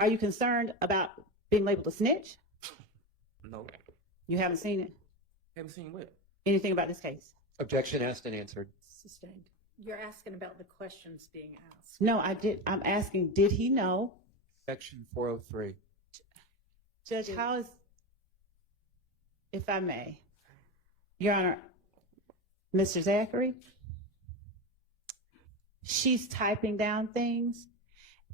Are you concerned about being labeled a snitch? No. You haven't seen it? Haven't seen what? Anything about this case? Objection asked and answered. Sustained. You're asking about the questions being asked. No, I did. I'm asking, did he know? Section 403. Judge, how is, if I may, Your Honor, Mr. Zachary, she's typing down things,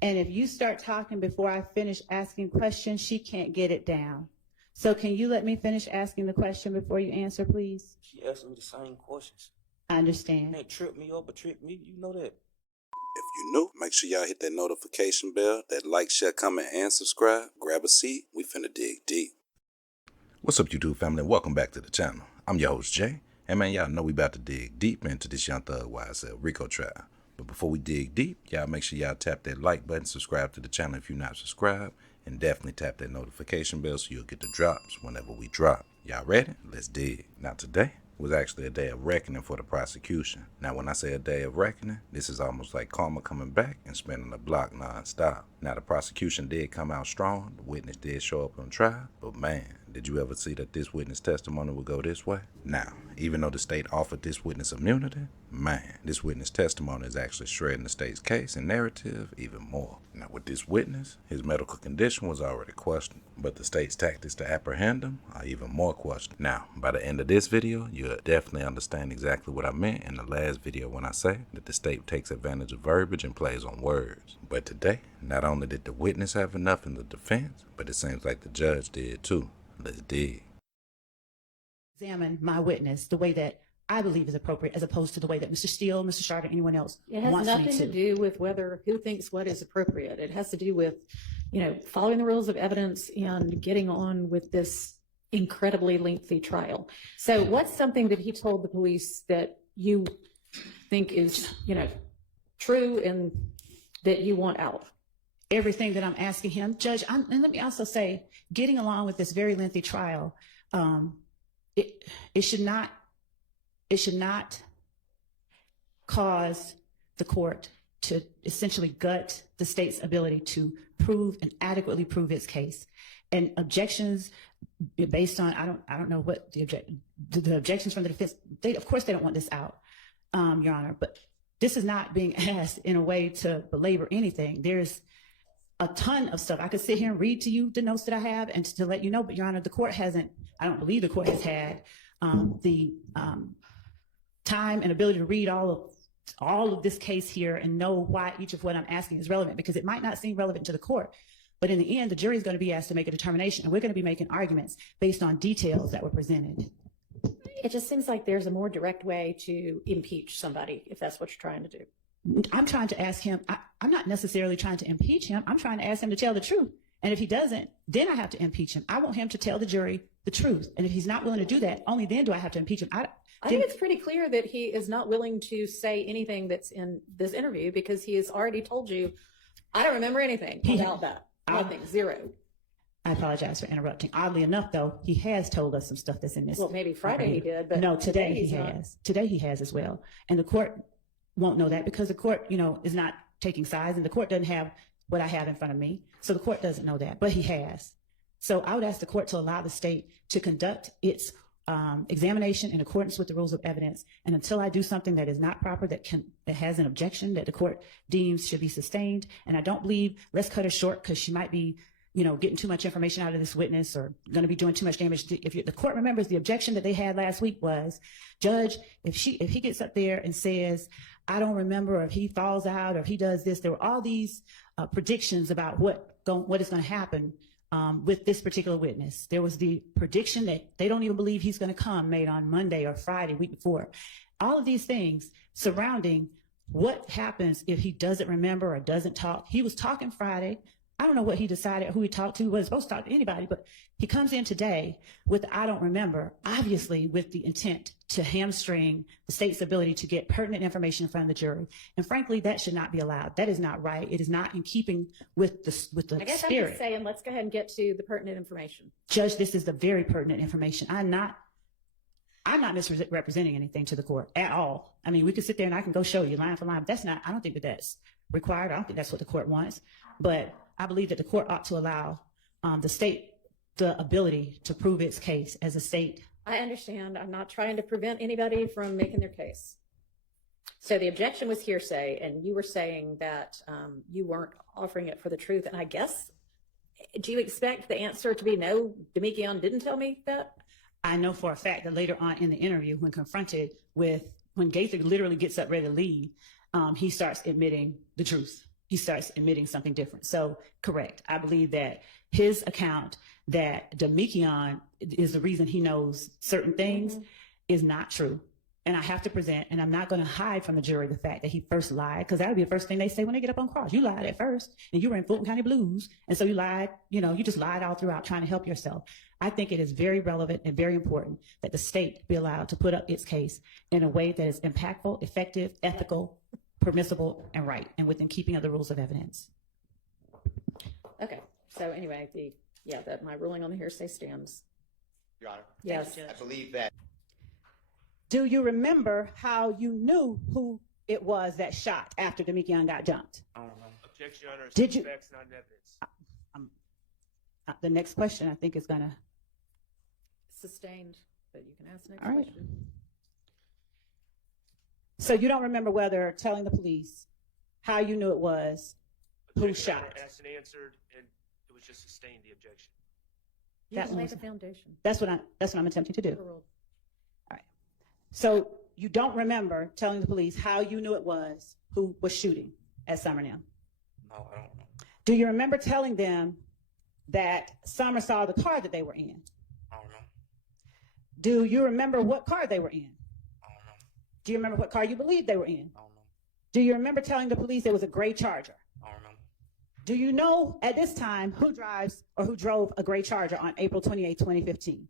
and if you start talking before I finish asking questions, she can't get it down. So can you let me finish asking the question before you answer, please? She asked me the same questions. I understand. Can't trip me up or trick me. You know that. If you're new, make sure y'all hit that notification bell, that like, share, comment, and subscribe. Grab a seat. We finna dig deep. What's up, YouTube family? Welcome back to the channel. I'm your host, Jay. And man, y'all know we about to dig deep into this Young Thug YSL RICO trial. But before we dig deep, y'all make sure y'all tap that like button, subscribe to the channel if you're not subscribed, and definitely tap that notification bell so you'll get the drops whenever we drop. Y'all ready? Let's dig. Now today was actually a day of reckoning for the prosecution. Now when I say a day of reckoning, this is almost like karma coming back and spinning the block non-stop. Now the prosecution did come out strong, the witness did show up on trial, but man, did you ever see that this witness testimony would go this way? Now, even though the state offered this witness immunity, man, this witness testimony is actually shredding the state's case and narrative even more. Now with this witness, his medical condition was already questioned, but the state's tactics to apprehend him are even more questioned. Now, by the end of this video, you'll definitely understand exactly what I meant in the last video when I say that the state takes advantage of verbiage and plays on words. But today, not only did the witness have enough in the defense, but it seems like the judge did too. Let's dig. Examine my witness the way that I believe is appropriate, as opposed to the way that Mr. Steele, Mr. Sharp, or anyone else It has wants me nothing to. to do with who thinks what is appropriate. It has to do with, following the rules of evidence and getting on with this incredibly lengthy trial. So what's something that he told the police that you think is, true and that you want out? Everything that I'm asking him, Judge, and let me also say, getting along with this very lengthy trial, it should not cause the court to essentially gut the state's ability to prove and adequately prove its case. And objections based on, I don't know what the objections from the defense, of course they don't want this out, Your Honor, but this is not being asked in a way to belabor anything. There's a ton of stuff. I could sit here and read to you the notes that I have and to let you know, but Your Honor, the court hasn't, I don't believe the court has had the time and ability to read all of this case here and know why each of what I'm asking is relevant, because it might not seem relevant to the court, but in the end, the jury is going to be asked to make a determination, and we're going to be making arguments based on details that were presented. It just seems like there's a more direct way to impeach somebody, if that's what you're trying to do. I'm trying to ask him, I'm not necessarily trying to impeach him. I'm trying to ask him to tell the truth. And if he doesn't, then I have to impeach him. I want him to tell the jury the truth. And if he's not willing to do that, only then do I have to impeach him. I think it's pretty clear that he is not willing to say anything that's in this interview, because he has already told you, I don't remember anything about that. Nothing, zero. I apologize for interrupting. Oddly enough, though, he has told us some stuff that's in this. Well, maybe Friday he did, but no, today he has. Today he has as well. And the court won't know that, because the court, is not taking sides, and the court doesn't have what I have in front of me. So the court doesn't know that, but he has. So I would ask the court to allow the state to conduct its examination in accordance with the rules of evidence. And until I do something that is not proper, that has an objection that the court deems should be sustained. And I don't believe, let's cut her short because she might be, getting too much information out of this witness or going to be doing too much damage. The court remembers, the objection that they had last week was, Judge, if he gets up there and says, I don't remember, or if he falls out, or if he does this, there were all these predictions about what is going to happen with this particular witness. There was the prediction that they don't even believe he's going to come, made on Monday or Friday, week before. All of these things surrounding what happens if he doesn't remember or doesn't talk. He was talking Friday. I don't know what he decided, who he talked to. He wasn't supposed to talk to anybody, but he comes in today with I don't remember, obviously with the intent to hamstring the state's ability to get pertinent information in front of the jury. And frankly, that should not be allowed. That is not right. It is not in keeping with the spirit. I guess I'm just saying, let's go ahead and get to the pertinent information. Judge, this is the very pertinent information. I'm not misrepresenting anything to the court at all. I mean, we could sit there and I can go show you line for line. But I don't think that that's required. I don't think that's what the court wants. But I believe that the court ought to allow the state the ability to prove its case as a state. I understand. I'm not trying to prevent anybody from making their case. So the objection was hearsay, and you were saying that you weren't offering it for the truth. And I guess, do you expect the answer to be no, Demekion didn't tell me that? I know for a fact that later on in the interview, when confronted with, when Gaither literally gets up ready to leave, he starts admitting the truth. He starts admitting something different. So correct. I believe that his account that Demekion is the reason he knows certain things is not true. And I have to present, and I'm not going to hide from the jury the fact that he first lied, because that would be the first thing they say when they get up on cross. You lied at first, and you were in Fulton County Blues, and so you lied, you know, you just lied all throughout trying to help yourself. I think it is very relevant and very important that the state be allowed to put up its case in a way that is impactful, effective, ethical, permissible, and right, and within keeping of the rules of evidence. Okay. So anyway, my ruling on the hearsay stands. Your Honor. Yes. I believe that. Do you remember how you knew who it was that shot after Demekion got jumped? I don't know. Objection, Your Honor. Did you- Facts, not evidence. The next question, I think, is going to. Sustained, but you can ask the next All right. question. So you don't remember whether telling the police how you knew it was who Objection, Your shot? Honor. Asked and answered, and it was just sustained the objection. You That can lay was- the foundation. That's what I'm attempting to do. Overruled. So you don't remember telling the police how you knew it was who was shooting at Summernham. No, I don't know. Do you remember telling them that Summer saw the car that they were in? I don't know. Do you remember what car they were in? I don't know. Do you remember what car you believed they were in? I don't know. Do you remember telling the police it was a gray Charger? I don't know. Do you know at this time who drives or who drove a gray Charger on April 28, 2015?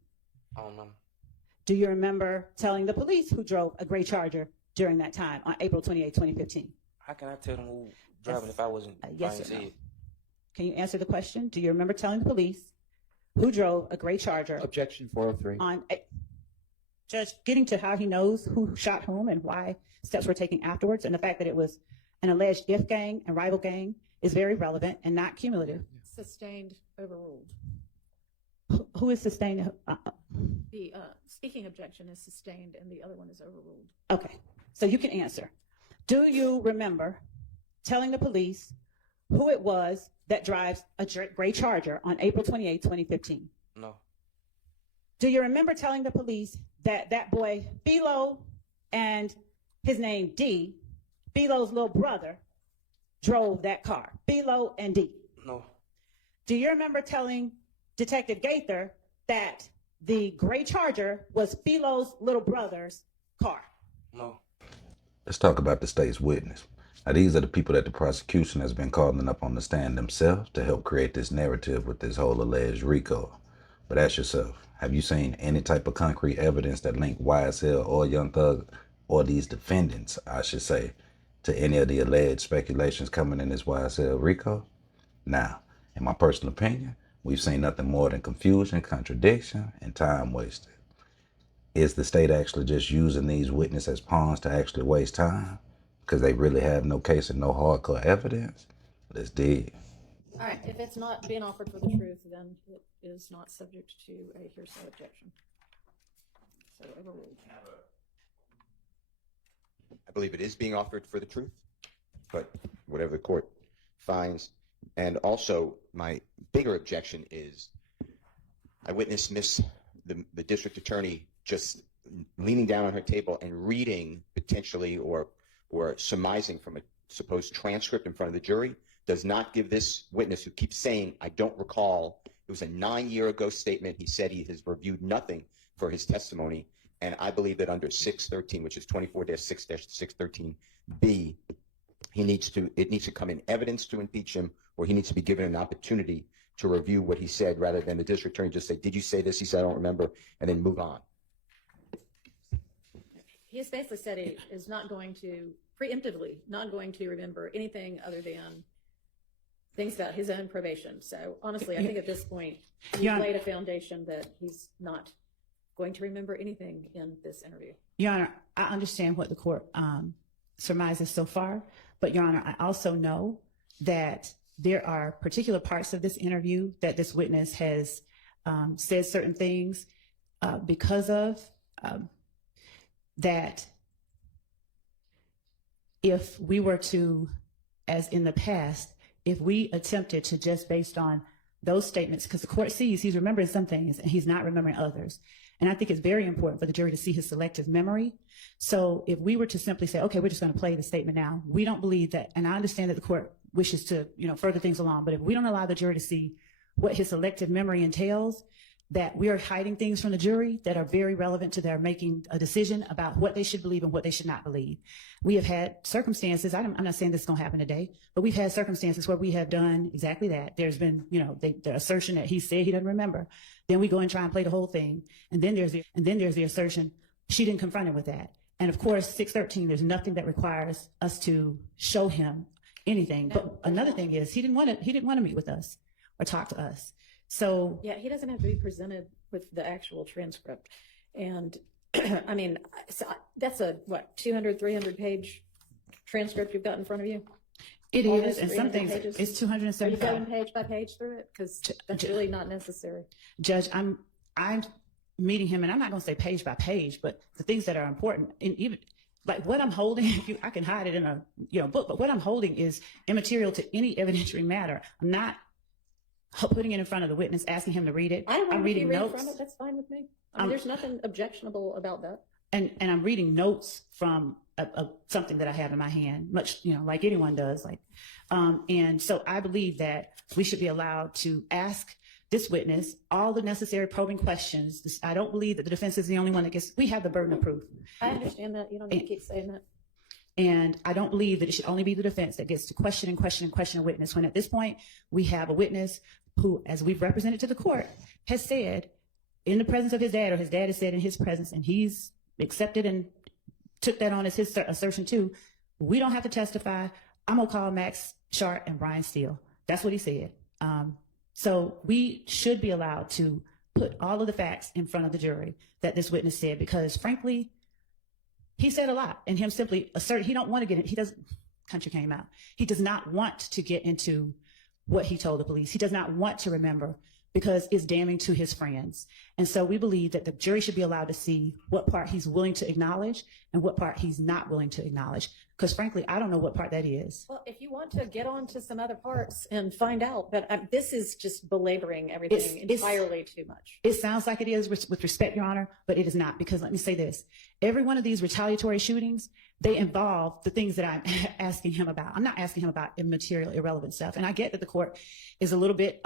I don't know. Do you remember telling the police who drove a gray Charger during that time on April 28, 2015? How can I tell them who driving if I wasn't? Yes I ain't or no? see it. Can you answer the question? Do you remember telling the police who drove a gray Charger Objection 403. on Judge getting to how he knows who shot whom and why steps were taken afterwards, and the fact that it was an alleged if gang and rival gang is very relevant and not cumulative. Sustained, overruled. Who is sustaining? The speaking objection is sustained and the other one is overruled. Okay, so you can answer. Do you remember telling the police who it was that drives a gray Charger on April 28, 2015? No. Do you remember telling the police that that boy, Philo, and his name D, Philo's little brother, drove that car? Philo and D. No. Do you remember telling Detective Gaither that the gray Charger was Philo's little brother's car? No. Let's talk about the state's witness. Now, these are the people that the prosecution has been calling up on the stand themselves to help create this narrative with this whole alleged RICO. But ask yourself, have you seen any type of concrete evidence that link YSL or Young Thug, or these defendants, I should say, to any of the alleged speculations coming in this YSL RICO? Now, in my personal opinion, we've seen nothing more than confusion, contradiction, and time wasted. Is the state actually just using these witnesses as pawns to actually waste time? Because they really have no case and no hardcore evidence? Let's dig. All right, if it's not being offered for the truth, then it is not subject to a hearsay objection. So overruled. I believe it is being offered for the truth, but whatever the court finds. And also, my bigger objection is I witnessed the district attorney just leaning down on her table and reading potentially or surmising from a supposed transcript in front of the jury. Does not give this witness, who keeps saying, I don't recall, it was a 9-year-ago statement. He said he has reviewed nothing for his testimony. And I believe that under 613, which is 24-6-613B, it needs to come in evidence to impeach him, or he needs to be given an opportunity to review what he said, rather than the district attorney just say, did you say this? He said, I don't remember, and then move on. He has basically said he is not going to, preemptively, not going to remember anything other than things about his own probation. So honestly, I think at this point, he's Yeah. laid a foundation that he's not going to remember anything in this interview. Your Honor, I understand what the court surmises so far, but Your Honor, I also know that there are particular parts of this interview that this witness has said certain things because of that. If we were to, as in the past, if we attempted to just based on those statements, because the court sees he's remembering some things and he's not remembering others. And I think it's very important for the jury to see his selective memory. So if we were to simply say, okay, we're just going to play the statement now, we don't believe that, and I understand that the court wishes to, further things along, but if we don't allow the jury to see what his selective memory entails, that we are hiding things from the jury that are very relevant to their making a decision about what they should believe and what they should not believe. We have had circumstances, I'm not saying this is going to happen today, but we've had circumstances where we have done exactly that. There's been, the assertion that he said he doesn't remember. Then we go and try and play the whole thing. And then there's the assertion she didn't confront him with that. And of course, 613, there's nothing that requires us to show him anything. But another thing is he didn't want to meet with us or talk to us. So Yeah, he doesn't have to be presented with the actual transcript. And I mean, so that's a, 200, 300 page transcript you've got in front of you? it Almost is, and some 300 things, pages? it's Are you 275. going page by page through it? Because that's really not necessary. Judge, I'm meeting him, and I'm not going to say page by page, but the things that are important, and even like what I'm holding, I can hide it in a book, but what I'm holding is immaterial to any evidentiary matter. I'm not putting it in front of the witness, asking him to read it. I don't I'm want reading to read notes, from it. That's fine with me. I mean, there's nothing objectionable about that. and I'm reading notes from something that I have in my hand, much like anyone does. And so I believe that we should be allowed to ask this witness all the necessary probing questions. I don't believe that the defense is the only one that gets. We have the burden of proof. I understand that. You don't need to keep saying that. And I don't believe that it should only be the defense that gets to question a witness, when at this point we have a witness who, as we've represented to the court, has said in the presence of his dad, or his dad has said in his presence, and he's accepted and took that on as his assertion too, we don't have to testify. I'm going to call Max Sharp and Brian Steele. That's what he said. So we should be allowed to put all of the facts in front of the jury that this witness said, because frankly, he said a lot, and him simply assert he don't want to get it. He doesn't. Country came out. He does not want to get into what he told the police. He does not want to remember, because it's damning to his friends. And so we believe that the jury should be allowed to see what part he's willing to acknowledge and what part he's not willing to acknowledge. Because frankly, I don't know what part that is. Well, if you want to get on to some other parts and find out, but this is just belaboring everything entirely too much. It sounds like it is, with respect, Your Honor, but it is not. Because let me say this. Every one of these retaliatory shootings, they involve the things that I'm asking him about. I'm not asking him about immaterial, irrelevant stuff. And I get that the court is a little bit,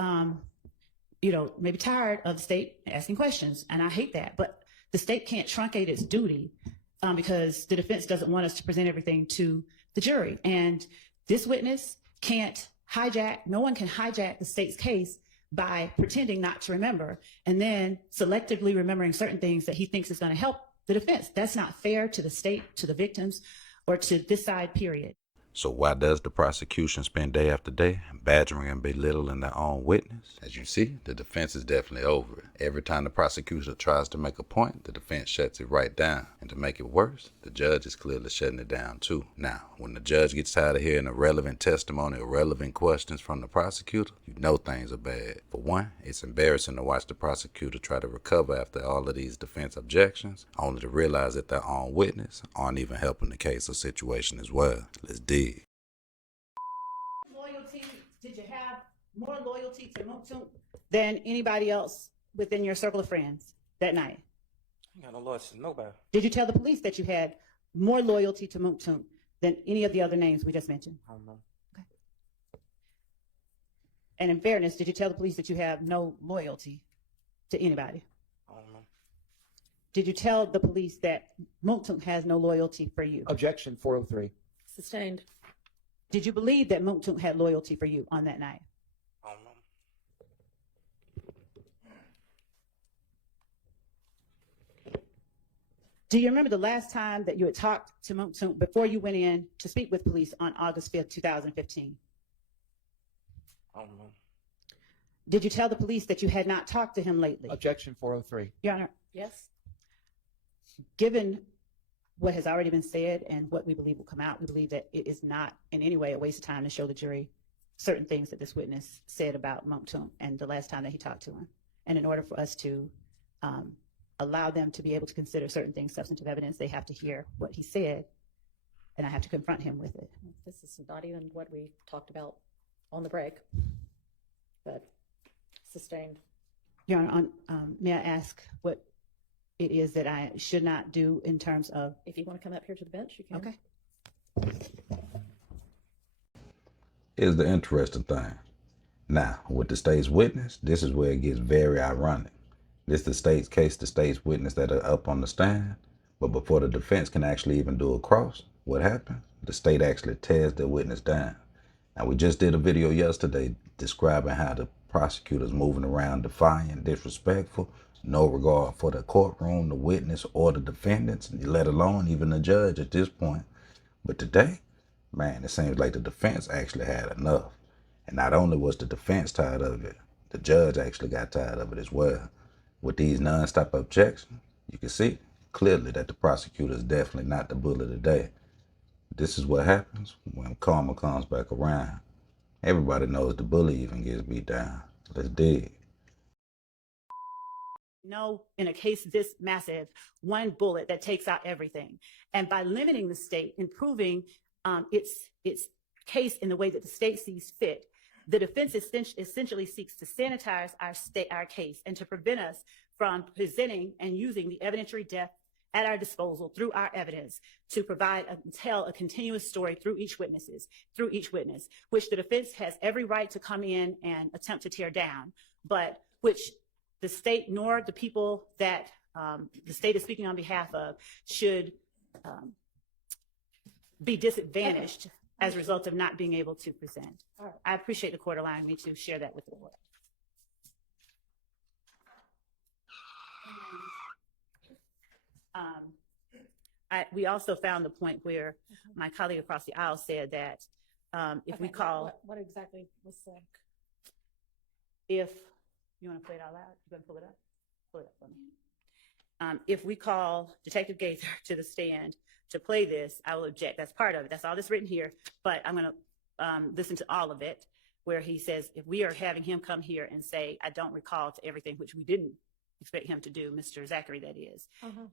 maybe tired of the state asking questions. And I hate that. But the state can't truncate its duty because the defense doesn't want us to present everything to the jury. And this witness can't hijack, no one can hijack the state's case by pretending not to remember and then selectively remembering certain things that he thinks is going to help the defense. That's not fair to the state, to the victims, or to this side, period. So why does the prosecution spend day after day badgering and belittling their own witness? As you see, the defense is definitely over it. Every time the prosecutor tries to make a point, the defense shuts it right down. And to make it worse, the judge is clearly shutting it down too. Now, when the judge gets tired of hearing irrelevant testimony, irrelevant questions from the prosecutor, you know things are bad. For one, it's embarrassing to watch the prosecutor try to recover after all of these defense objections, only to realize that their own witness aren't even helping the case or situation as well. Let's dig. Loyalty, did you have more loyalty to Muktum than anybody else within your circle of friends that night? I ain't got no loyalty to nobody. Did you tell the police that you had more loyalty to Muktum than any of the other names we just mentioned? I don't know. Okay. And in fairness, did you tell the police that you have no loyalty to anybody? I don't know. Did you tell the police that Muktum has no loyalty for you? Objection 403. Sustained. Did you believe that Muktum had loyalty for you on that night? I don't know. Do you remember the last time that you had talked to Muktum before you went in to speak with police on August 5th, 2015? I don't know. Did you tell the police that you had not talked to him lately? Objection 403. Your Honor, Yes. given what has already been said and what we believe will come out, we believe that it is not in any way a waste of time to show the jury certain things that this witness said about Moncton and the last time that he talked to him. And in order for us to allow them to be able to consider certain things substantive evidence, they have to hear what he said, and I have to confront him with it. This is not even what we talked about on the break, but sustained. Your Honor, may I ask what it is that I should not do in terms of? If you want to come up here to the bench, you can. Okay. Here's the interesting thing. Now, with the state's witness, this is where it gets very ironic. This is the state's case, the state's witness that are up on the stand, but before the defense can actually even do a cross, what happens? The state actually tears their witness down. Now, we just did a video yesterday describing how the prosecutors moving around defiant, disrespectful, no regard for the courtroom, the witness, or the defendants, let alone even the judge at this point. But today, man, it seems like the defense actually had enough. And not only was the defense tired of it, the judge actually got tired of it as well. With these non-stop objections, you can see clearly that the prosecutor is definitely not the bully today. This is what happens when karma comes back around. Everybody knows the bully even gets beat down. Let's dig. No, in a case this massive, one bullet that takes out everything. And by limiting the state, improving its case in the way that the state sees fit, the defense essentially seeks to sanitize our case and to prevent us from presenting and using the evidentiary depth at our disposal through our evidence to provide and tell a continuous story through each witness, which the defense has every right to come in and attempt to tear down, but which the state nor the people that the state is speaking on behalf of should be disadvantaged as a result of not being able to present. Right. I appreciate the court allowing me to share that with the court. We also found the point where my colleague across the aisle said that if we call... What exactly was said? If you want to play it out loud, you going to pull it up? Pull it up for me. If we call Detective Gaither to the stand to play this, I will object. That's part of it. That's all that's written here. But I'm going to listen to all of it, where he says, if we are having him come here and say, I don't recall to everything, which we didn't expect him to do, Mr. Zachary, that is,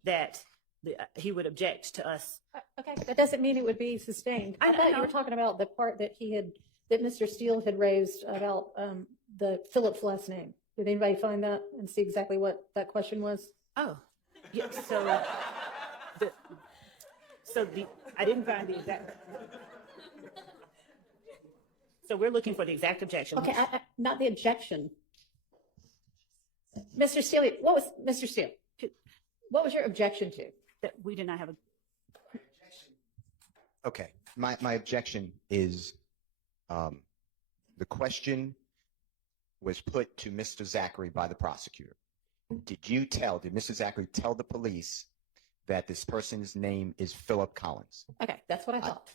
that he would object to us. Okay, that doesn't mean it would be sustained. I thought you were talking about the part that that Mr. Steele had raised about the Phillips last name. Did anybody find that and see exactly what that question was? Oh, yeah. I didn't find the exact. So we're looking for the exact objection. Okay, not the objection. Mr. Steele, Mr. Steele, what was your objection to? That we did not have a. Okay, my objection is the question was put to Mr. Zachary by the prosecutor. Did Mr. Zachary tell the police that this person's name is Philip Collins? Okay, that's what I thought.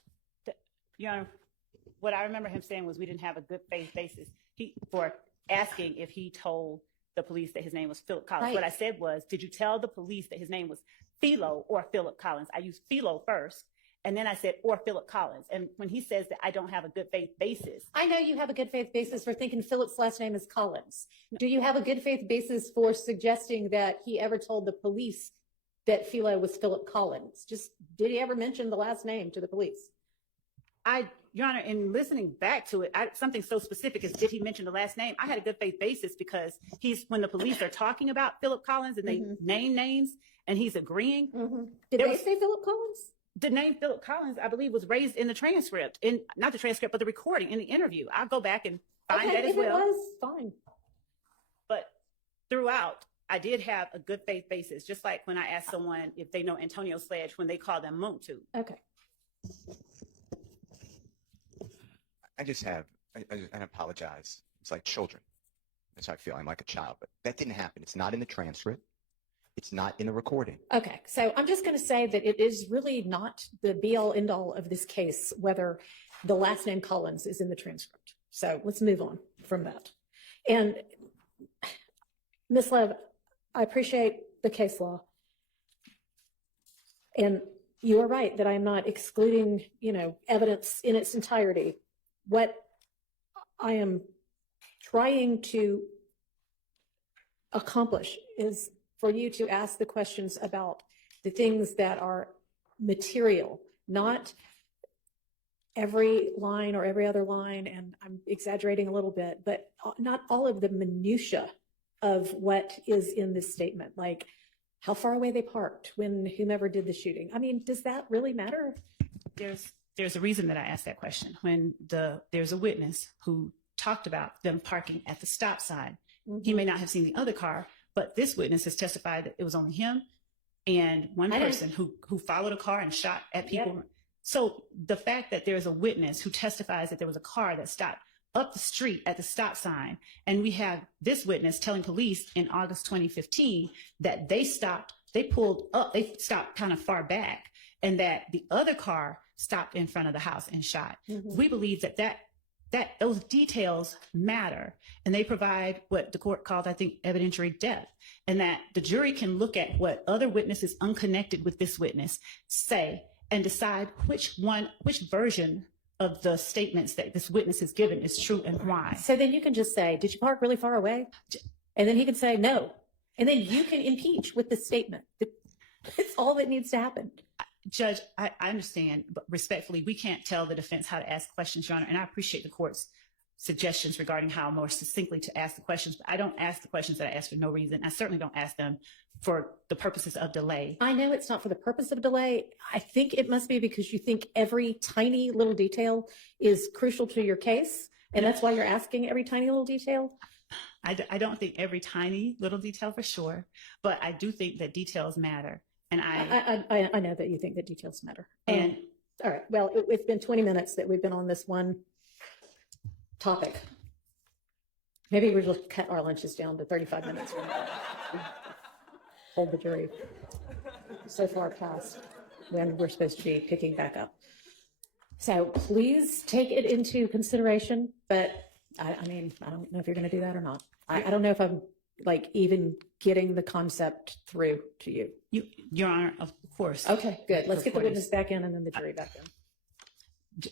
Your Honor, what I remember him saying was we didn't have a good faith basis for asking if he told the police that his name was Philip Collins. Right. What I said was, did you tell the police that his name was Philo or Philip Collins? I used Philo first, and then I said, or Philip Collins. And when he says that I don't have a good faith basis. I know you have a good faith basis for thinking Philip's last name is Collins. Do you have a good faith basis for suggesting that he ever told the police that Philo was Philip Collins? Just, did he ever mention the last name to the police? Your Honor, in listening back to it, something so specific as did he mention the last name? I had a good faith basis because when the police are talking about Philip Collins and they name names and he's agreeing. Did they say Philip Collins? The name Philip Collins, I believe, was raised in the transcript, not the transcript, but the recording in the interview. I'll go back and find that as well. If it was, fine. But throughout, I did have a good faith basis, just like when I asked someone if they know Antonio Sledge when they call them Muntu. Okay. I just have, I apologize. It's like children. That's how I feel. I'm like a child, but that didn't happen. It's not in the transcript. It's not in the recording. Okay, so I'm just going to say that it is really not the be-all, end-all of this case whether the last name Collins is in the transcript. So let's move on from that. And Ms. Lev, I appreciate the case law. And you are right that I'm not excluding, evidence in its entirety. What I am trying to accomplish is for you to ask the questions about the things that are material, not every line or every other line, and I'm exaggerating a little bit, but not all of the minutia of what is in this statement, like how far away they parked when whomever did the shooting. I mean, does that really matter? There's a reason that I asked that question. When there's a witness who talked about them parking at the stop sign. He may not have seen the other car, but this witness has testified that it was only him and one person who followed a car and shot at people. Yep. So the fact that there's a witness who testifies that there was a car that stopped up the street at the stop sign, and we have this witness telling police in August 2015 that they stopped kind of far back, and that the other car stopped in front of the house and shot. We believe that those details matter, and they provide what the court called, I think, evidentiary depth, and that the jury can look at what other witnesses unconnected with this witness say and decide which version of the statements that this witness has given is true and why. So then you can just say, did you park really far away? And then he can say no. And then you can impeach with the statement. It's all that needs to happen. Judge, I understand, but respectfully, we can't tell the defense how to ask questions, Your Honor, and I appreciate the court's suggestions regarding how more succinctly to ask the questions, but I don't ask the questions that I ask for no reason. I certainly don't ask them for the purposes of delay. I know it's not for the purpose of delay. I think it must be because you think every tiny little detail is crucial to your case, and that's why you're asking every tiny little detail. I don't think every tiny little detail for sure, but I do think that details matter. And I know that you think that details matter. And all right, well, it's been 20 minutes that we've been on this one topic. Maybe we'll just cut our lunches down to 35 minutes. Hold the jury so far past when we're supposed to be picking back up. So please take it into consideration, but I mean, I don't know if you're going to do that or not. I don't know if I'm like even getting the concept through to you. Your Honor, of course. Okay, good. Let's get the witness back in and then the jury back in.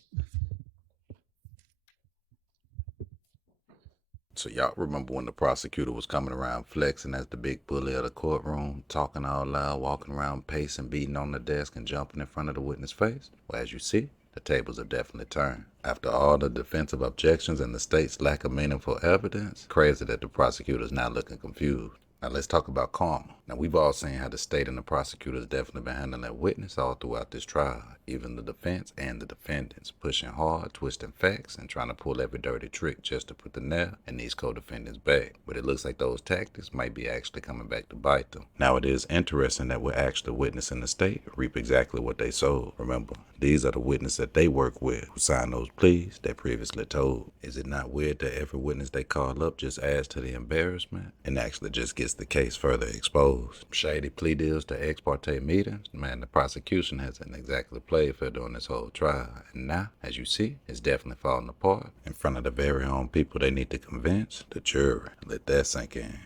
So y'all remember when the prosecutor was coming around flexing as the big bully of the courtroom, talking all loud, walking around pacing, beating on the desk and jumping in front of the witness' face? Well, as you see, the tables have definitely turned. After all the defensive objections and the state's lack of meaningful evidence, crazy that the prosecutor's now looking confused. Now let's talk about karma. Now we've all seen how the state and the prosecutors definitely been handling that witness all throughout this trial. Even the defense and the defendants pushing hard, twisting facts, and trying to pull every dirty trick just to put the nail in these co-defendants' back. But it looks like those tactics might be actually coming back to bite them. Now it is interesting that we're actually witnessing the state reap exactly what they sowed. Remember, these are the witnesses that they work with who signed those pleas they previously told. Is it not weird that every witness they call up just adds to the embarrassment and actually just gets the case further exposed? Shady plea deals to ex parte meetings. Man, the prosecution hasn't exactly played fair during this whole trial. And now, as you see, it's definitely falling apart in front of the very own people they need to convince, the jury. Let that sink in.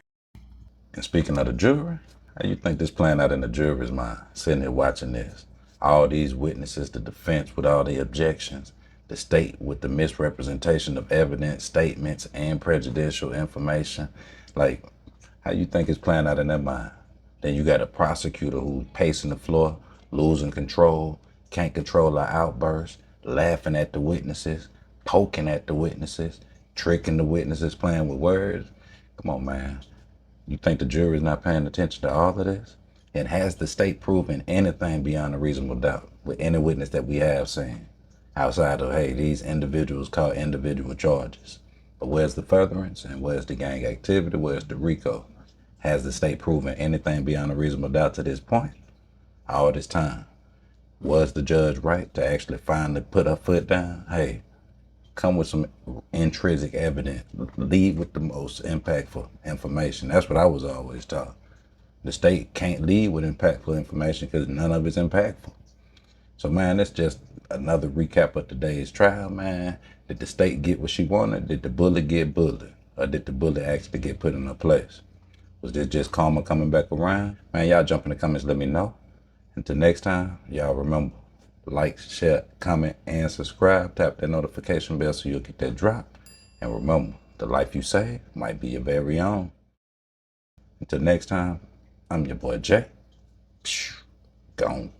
And speaking of the jury, how you think this playing out in the jury's mind? Sitting here watching this. All these witnesses, the defense with all the objections, the state with the misrepresentation of evidence, statements, and prejudicial information. Like, how you think it's playing out in their mind? Then you got a prosecutor who's pacing the floor, losing control, can't control her outbursts, laughing at the witnesses, poking at the witnesses, tricking the witnesses, playing with words. Come on, man. You think the jury's not paying attention to all of this? And has the state proven anything beyond a reasonable doubt with any witness that we have seen? Outside of, hey, these individuals caught individual charges. But where's the furtherance and where's the gang activity? Where's the RICO? Has the state proven anything beyond a reasonable doubt to this point? All this time. Was the judge right to actually finally put her foot down? Hey, come with some intrinsic evidence. Lead with the most impactful information. That's what I was always taught. The state can't lead with impactful information because none of it's impactful. So, man, that's just another recap of today's trial, man. Did the state get what she wanted? Did the bully get bullied? Or did the bully actually get put in her place? Was this just karma coming back around? Man, y'all jump in the comments, let me know. Until next time, y'all remember, like, share, comment, and subscribe. Tap that notification bell so you'll get that drop. And remember, the life you save might be your very own. Until next time, I'm your boy Jay. Gone.